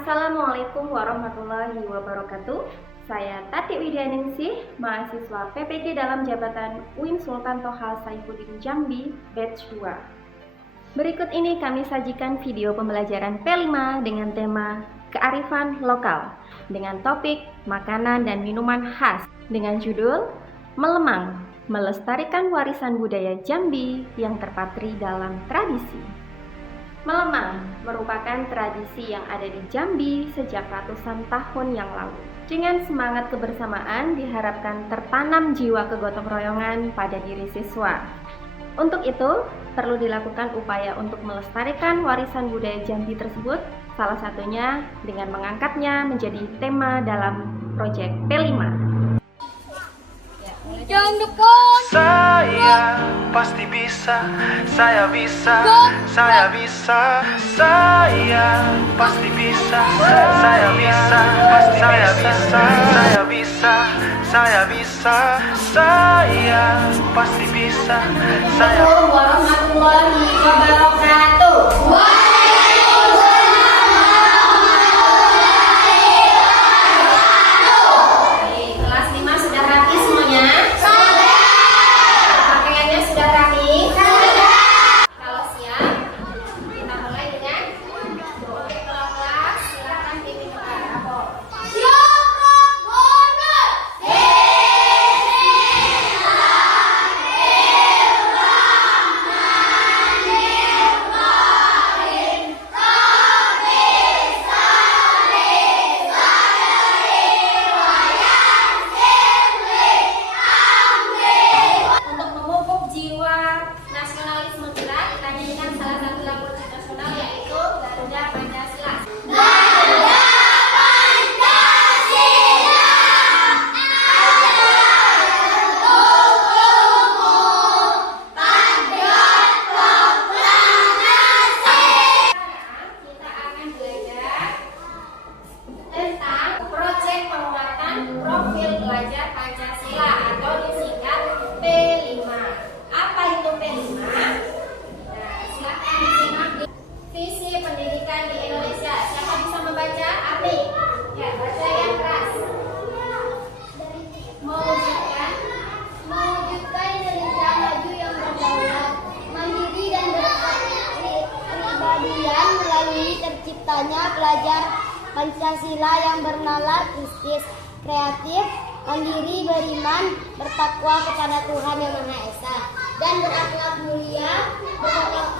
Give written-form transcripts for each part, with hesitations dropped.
Assalamualaikum warahmatullahi wabarakatuh. Saya Tati Widyaningsih, mahasiswa PPG dalam jabatan UIN Sultan Toha Saifuddin Jambi, batch 2. Berikut ini kami sajikan video pembelajaran P5 dengan tema kearifan lokal dengan topik makanan dan minuman khas dengan judul Melemang, melestarikan warisan budaya Jambi yang terpatri dalam tradisi. Melemang merupakan tradisi yang ada di Jambi sejak ratusan tahun yang lalu. Dengan semangat kebersamaan diharapkan tertanam jiwa kegotong royongan pada diri siswa. Untuk itu, perlu dilakukan upaya untuk melestarikan warisan budaya Jambi tersebut, salah satunya dengan mengangkatnya menjadi tema dalam proyek P5. Saya pasti bisa, saya bisa, saya bisa, saya pasti bisa, saya bisa, pasti saya bisa, saya bisa, saya bisa, saya pasti bisa, saya. Assalamualaikum warahmatullahi wabarakatuh. Kelas 5 sudah rapi semuanya? Pakaiannya sudah rapi? Kalau siap, kita mulai dengan kelas. Silakan diminta. Untuk memupuk jiwa nasionalisme kita jadikan salah satu lagu nasional yaitu Garuda Pancasila. Kita akan belajar tentang proyek penguatan profil pelajar Pancasila atau disingkat P5. Apa itu P5? Nah, silakan disimak di visi pendidikan di Indonesia. Siapa bisa membaca? Apri. Ya, baca yang keras. Mewujudkan Indonesia maju yang berdaulat, mandiri dan berkepribadian melalui terciptanya pelajar Pancasila yang bernalar kritis, kreatif, mandiri, beriman, bertakwa kepada Tuhan Yang Maha Esa, dan berakhlak mulia,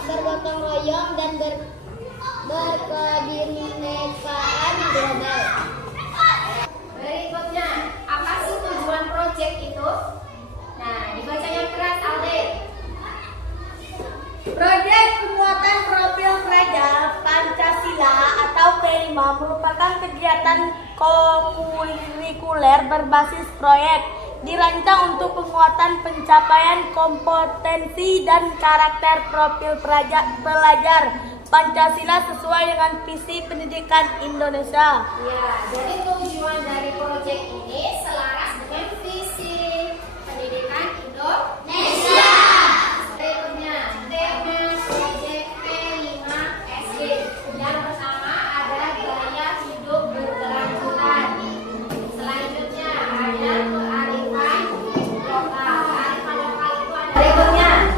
bergotong royong, dan berkebinekaan global. Berikutnya, apa sih tujuan proyek itu? Nah, dibaca yang keras, Alde. Proyek penguatan profil pelajar Pancasila atau P5 merupakan kegiatan kurikuler berbasis proyek dirancang untuk penguatan pencapaian kompetensi dan karakter profil pelajar Pancasila sesuai dengan visi pendidikan Indonesia. Ya, jadi tujuan dari proyek ini selaras dengan visi pendidikan Indonesia. Berikutnya, tema proyek P5 SD. Yang pertama ada gaya hidup berkelanjutan. Selanjutnya ada kearifan lokal. Kearifan lokal itu ada. Berikutnya,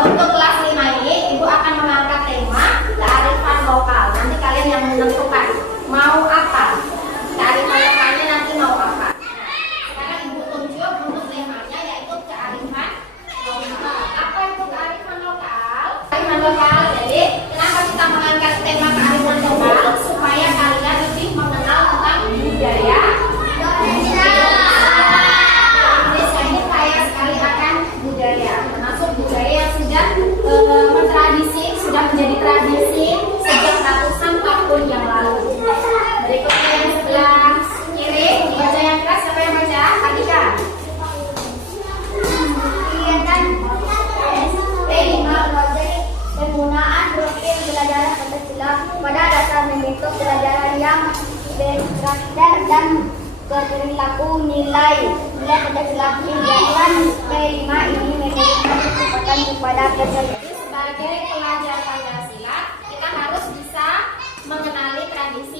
untuk kelas 5 ini Ibu akan mengangkat tema kearifan lokal. Nanti kalian yang menentukan mau apa. Kearifan lokalnya nanti mau apa. Sekarang Ibu tunjuk untuk temanya yaitu kearifan lokal. Apa itu kearifan lokal? Kearifan lokal, jadi kenapa kita mengangkat tema kearifan lokal? Supaya kalian lebih mengenal tentang budaya Indonesia. Indonesia ini kaya sekali akan budaya, termasuk budaya yang sudah menjadi tradisi sejak ratusan tahun yang lalu. Berikutnya yang sebelah kiri, baca yang keras. Siapa yang baca? Adika. Kegiatan P5 proyek penggunaan profil pelajaran Pancasila pada dasar membentuk pelajaran yang berkarakter dan berperilaku nilai Pancasila. Kegiatan P5 ini memberikan kesempatan kepada peserta sebagai pelajar Pancasila, kita harus bisa mengenali tradisi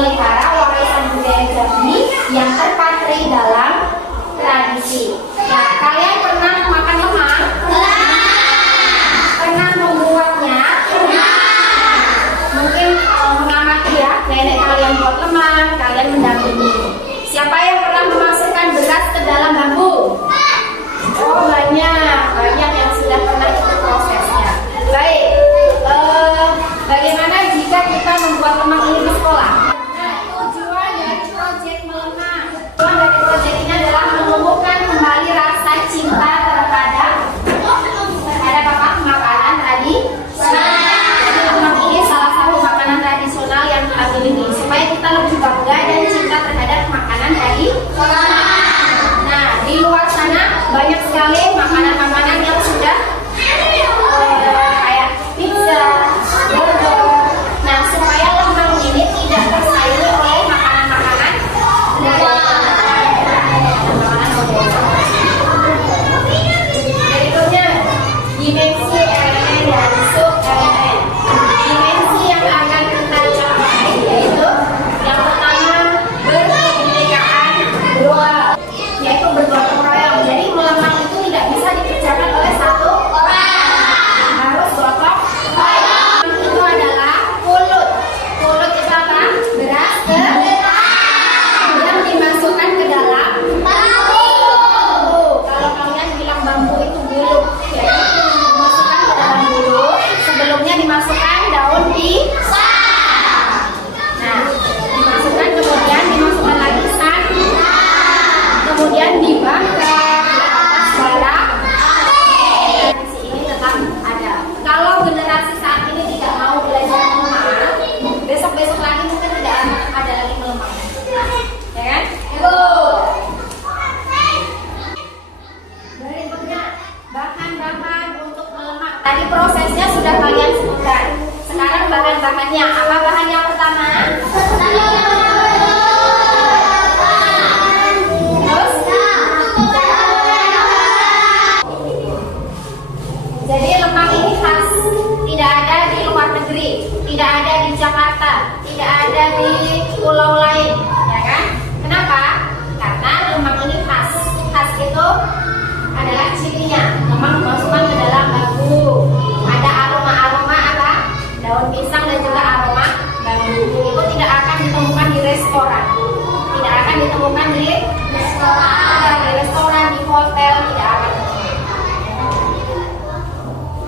memelihara warisan budaya Jambi yang terpatri dalam tradisi. Nah, kalian pernah makan lemang? Pernah membuatnya? Mungkin mengamati ya, nenek kalian buat lemang, kalian mendampingi. Siapa yang pernah memasukkan beras ke dalam bambu? Oh, banyak yang sudah pernah ikut prosesnya. Baik, bagaimana jika kita membuat lemang ini di sekolah? Nah, tujuan dari proyek melemang. Tujuan dari proyek ini adalah menumbuhkan kembali rasa cinta terhadap apa? Makanan tradisional. Jadi lemang ini salah satu makanan tradisional yang kita miliki supaya kita lebih bangga dan cinta terhadap makanan tradisional. Nah, di luar sana banyak sekali makanan-makanan yang sudah kayak pizza, burger. Nah, supaya lemang ini tidak tersaingi oleh makanan-makanan berikutnya, dimensi elemen dan sub elemen. Dimensi yang akan kita capai yaitu yang pertama berkebinekaan global, yaitu bergotong royong. Jadi melemang itu tidak bisa dikerjakan oleh satu orang, harus gotong royong. Itu adalah pulut. Pulut itu apa? Beras yang dimasukkan ke dalam bambu. Kalau kalian bilang bambu itu gulung, jadi dimasukkan ke dalam bulu. Sebelumnya dimasukkan daun pisang. Nah, dimasukkan, kemudian dimasukkan lagi santan, kemudian dibakar di atas bara api. Tradisi ini tetap ada. Kalau generasi saat ini tidak mau belajar melemang, besok-besok lagi mungkin tidak ada lagi melemang. Ya kan? Berikutnya, bahan-bahan untuk melemang. Tadi prosesnya sudah kalian sebutkan. Sekarang bahan-bahannya. Apa bahan yang pertama? Terus? Jadi lemang ini khas, tidak ada di luar negeri, tidak ada di Jakarta, tidak ada di pulau lain, ya kan? Kenapa? Karena lemang ini khas. Khas itu adalah cirinya, lemang dimasukkan ke dalam bambu. Ada aroma-aroma apa? Daun pisang dan juga aroma bambu. Itu tidak akan ditemukan di restoran, tidak akan ditemukan di restoran, di hotel, tidak akan.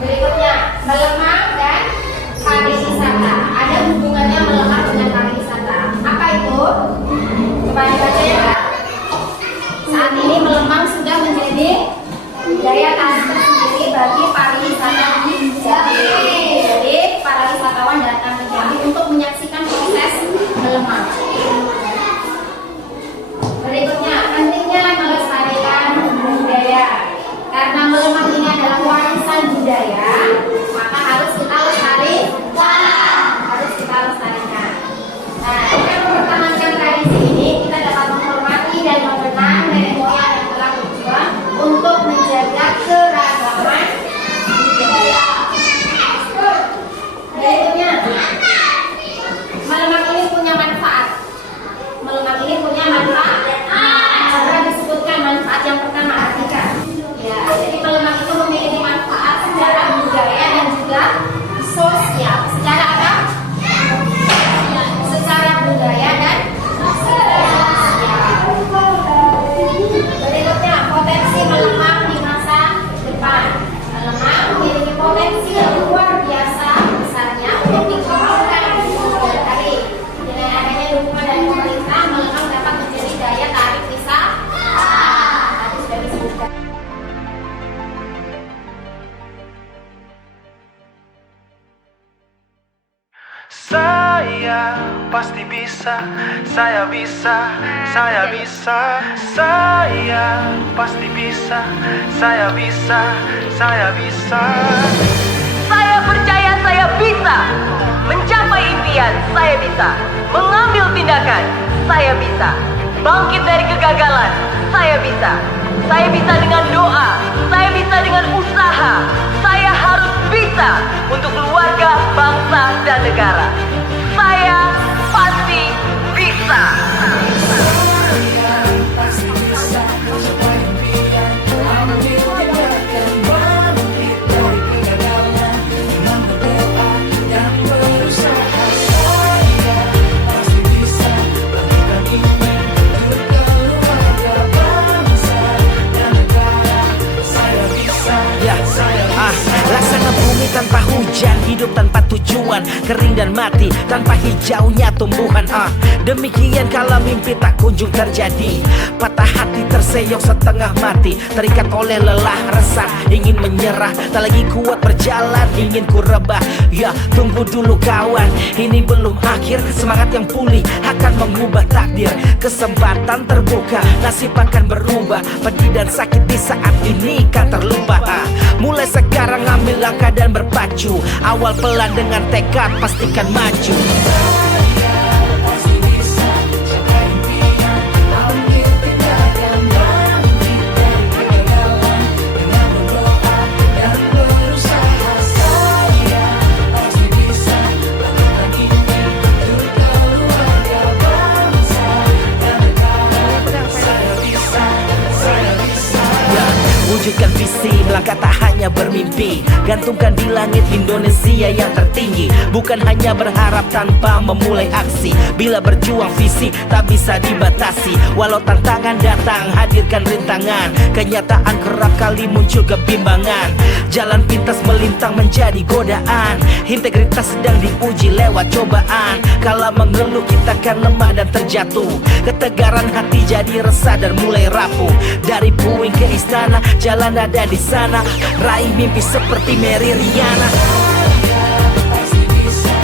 Berikutnya, melemang dan pariwisata. Ada hubungannya melemang dengan pariwisata. Apa itu? Coba dibaca ya, Kak. Saat ini melemang sudah menjadi daya tarik tersendiri bagi pariwisata di Jambi. Jadi, para wisatawan datang ke Jambi untuk menyaksikan proses melemang. Berikutnya, pentingnya melestarikan budaya. Karena melemang ini adalah warisan budaya, maka harus kita lestarikan. Nah, dengan mempertahankan tradisi ini, kita dapat menghormati dan mengenang nenek moyang yang telah berjuang untuk menjaga keragaman budaya. Berikutnya, melemang ini punya manfaat. Melemang ini punya manfaat. Sudah disebutkan manfaat yang pertama, artikan. Ya, jadi melemang itu memiliki manfaat secara budaya dan juga sosial. Secara apa? Secara budaya dan sosial. Berikutnya, potensi melemang di masa depan. Melemang memiliki potensi yang luar biasa besarnya untuk dikembangkan di kemudian hari. Dengan adanya dukungan dari pemerintah, melemang dapat menjadi daya tarik wisata. Tadi sudah disebutkan. Saya pasti bisa, saya bisa, saya bisa. Saya pasti bisa, saya bisa, saya bisa. Saya percaya saya bisa mencapai impian, saya bisa mengambil tindakan, saya bisa bangkit dari kegagalan, saya bisa. Saya bisa dengan doa, saya bisa dengan usaha. Saya harus bisa untuk keluarga, bangsa, dan negara. Saya pasti tujuan, kering dan mati tanpa hijaunya tumbuhan. Demikian kala mimpi tak kunjung terjadi, patah hati terseok setengah mati, terikat oleh lelah resah, ingin menyerah, tak lagi kuat berjalan, ingin ku rebah. Ya tunggu dulu kawan, ini belum akhir, semangat yang pulih akan mengubah takdir. Kesempatan terbuka, nasib akan berubah, pedih dan sakit di saat ini kan terlupa. Mulai sekarang ambil langkah dan berpacu, awal pelan dengan tekad pastikan maju. Wujudkan visi, melangkah tak hanya bermimpi, gantungkan di langit Indonesia yang tertinggi. Bukan hanya berharap tanpa memulai aksi, bila berjuang visi tak bisa dibatasi. Walau tantangan datang, hadirkan rintangan, kenyataan kerap kali muncul kebimbangan. Jalan pintas melintang menjadi godaan, integritas sedang diuji lewat cobaan. Kala mengeluh kita kan lemah dan terjatuh, ketegaran hati jadi resah dan mulai rapuh. Dari puing ke istana, jalan ada di sana, raih mimpi seperti Mary Riana. Saya pasti bisa.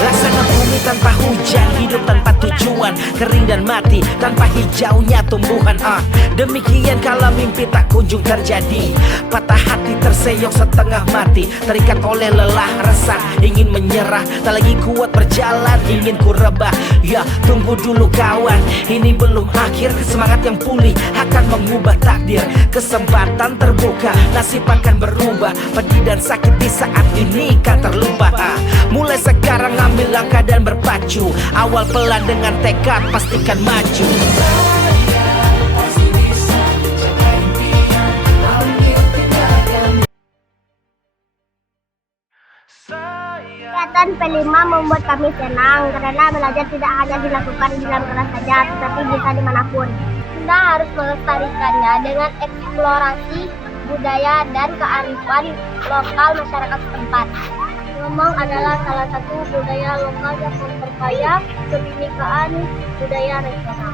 Laksana bumi tanpa hujan, hidup tanpa tujuan, kering dan mati tanpa hijaunya tumbuhan. Demikian kala mimpi tak kunjung terjadi, patah hati terseok setengah mati, terikat oleh lelah resah, ingin menyerah, tak lagi kuat berjalan, ingin ku rebah. Ya tunggu dulu kawan, ini belum akhir, semangat yang pulih akan mengubah takdir. Kesempatan terbuka, nasib akan berubah, pedih dan sakit di saat ini kan terlupa. Mulai sekarang ambil langkah dan berpacu, awal pelan dengan tekad pastikan maju. Kegiatan P5 membuat kami senang karena belajar tidak hanya dilakukan di dalam kelas saja, tetapi bisa dimanapun. Kita harus melestarikannya dengan eksplorasi budaya dan kearifan lokal masyarakat setempat. Ngomong adalah salah satu budaya lokal yang memperkaya kebinekaan budaya regional.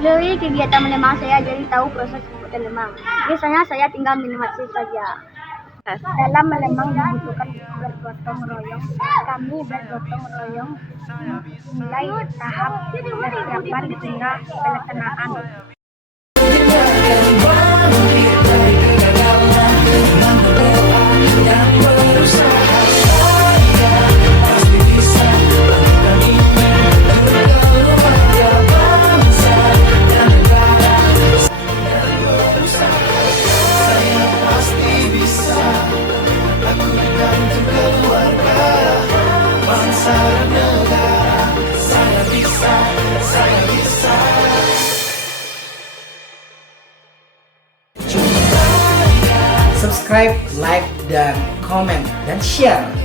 Melalui kegiatan melemang saya jadi tahu proses membuat lemang. Biasanya saya tinggal menikmati saja. Dalam melemang dibutuhkan bergotong royong. Kami bergotong royong mulai tahap persiapan hingga pelaksanaan. subscribe, like, dan komen, dan share.